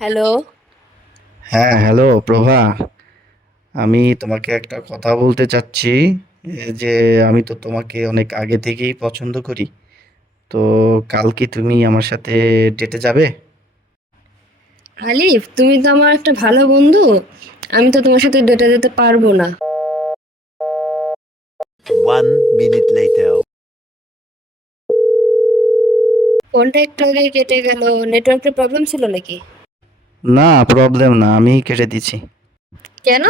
Hello. হ্যাঁ, hello প্রভা। আমি তোমাকে একটা কথা বলতে চাচ্ছি। যে আমি তো তোমাকে অনেক আগে থেকেই পছন্দ করি। তো কাল কি তুমি আমার সাথে ডেটে যাবে? আলিফ, তুমি তো আমার একটা ভালো বন্ধু। আমি তো তোমার সাথে ডেটে যেতে পারবো না। 1 minute later. ফোনটা একটু আগে কেটে গেল। নেটওয়ার্কের প্রবলেম ছিল নাকি? না, প্রবলেম না, আমি কেটে দিছি। কেন?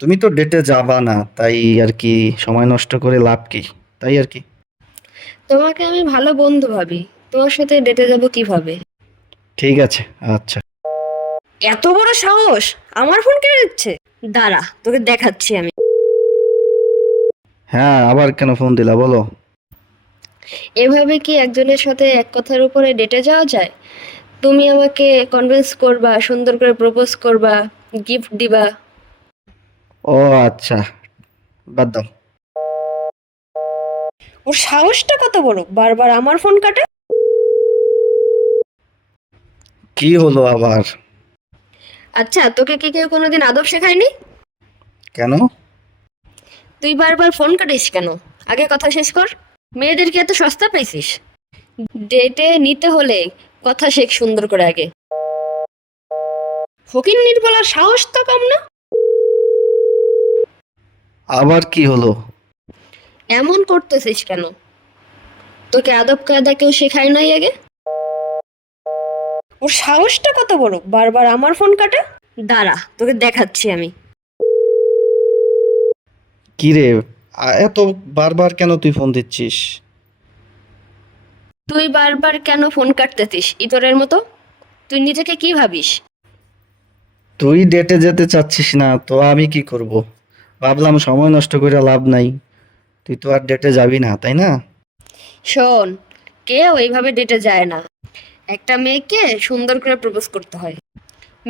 তুমি তো ডেটে যাবা না, তাই আর কি। সময় নষ্ট করে লাভ কি? তাই আর কি। তোমাকে আমি ভালো বন্ধু ভাবি। তোমার সাথে ডেটে যাব কিভাবে? ঠিক আছে। আচ্ছা। এত বড় সাহস! আমার ফোন কেড়ে দিচ্ছে। দাঁড়া, তোকে দেখাচ্ছি আমি। হ্যাঁ, আবার কেন ফোন দিলা বলো? এভাবে কি একজনের সাথে এক কথার উপরে ডেটে যাওয়া যায়? তুমি আমাকে কনভিন্স করবা, সুন্দর করে প্রপোজ করবা, গিফট দিবা। ও আচ্ছা, বাদ দাও। ওর সাহসটা কত বড়, বারবার আমার ফোন কাটে। কি হলো আবার? আচ্ছা, তোকে কি কেউ কোনোদিন আদব শেখায়নি? কেন? তুই বারবার ফোন কাটিস কেন? আগে কথা শেষ কর। মেয়েদেরকে এত সস্তা পেয়েছিস? ডেটে নিতে হলে কথা শেখ সুন্দর করে আগে। ফকিন্নির বলার সাহস তো কম না। আবার কি হলো? এমন করতেছিস কেন? তোকে আদব কায়দা কেউ শেখায় নাই আগে? ওর সাহসটা কত বড়, বারবার আমার ফোন কাটে। দাঁড়া, তোকে দেখাচ্ছি আমি। কি রে, এত বারবার কেন তুই ফোন দিচ্ছিস? তুই বারবার কেন ফোন কাটতেছিস ইতরের মতো? তুই নিজেকে কি ভাবিস? তুই ডেটে যেতে চাচ্ছিস না তো আমি কি করব? ভাবলাম সময় নষ্ট করে লাভ নাই। তুই তো আর ডেটে যাবি না, তাই না? শোন, কেউ এইভাবে ডেটে যায় না। একটা মেয়েকে সুন্দর করে প্রপোজ করতে হয়,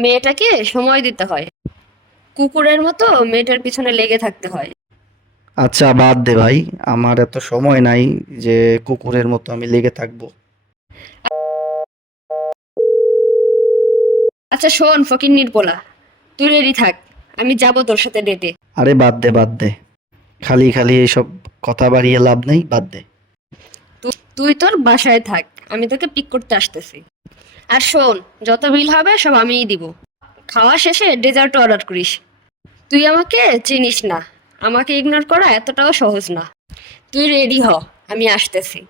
মেয়েটাকে সময় দিতে হয়, কুকুরের মতো মেয়েটার পিছনে লেগে থাকতে হয়। আচ্ছা বাদ দে ভাই, আমার এত সময় নাই যে কুকুরের মতো আমি লেগে থাকবো। আচ্ছা শোন ফকিন্নির পোলা, তুই রেডি থাক, আমি যাব তোর সাথে ডেটে। আরে বাদ দে বাদ দে, খালি খালি এইসব কথা বাড়িয়ে লাভ নেই, বাদ দে। তুই তোর বাসায় থাক, আমি তোকে পিক করতে আসতেছি। আর শোন, যত বিল হবে সব আমিই দিব। খাওয়া শেষে ডেজার্ট অর্ডার করিস। তুই আমাকে চিনিস না, আমাকে ইগনোর করা এতটাও সহজ না। তুই রেডি হ, আমি আসতেছি।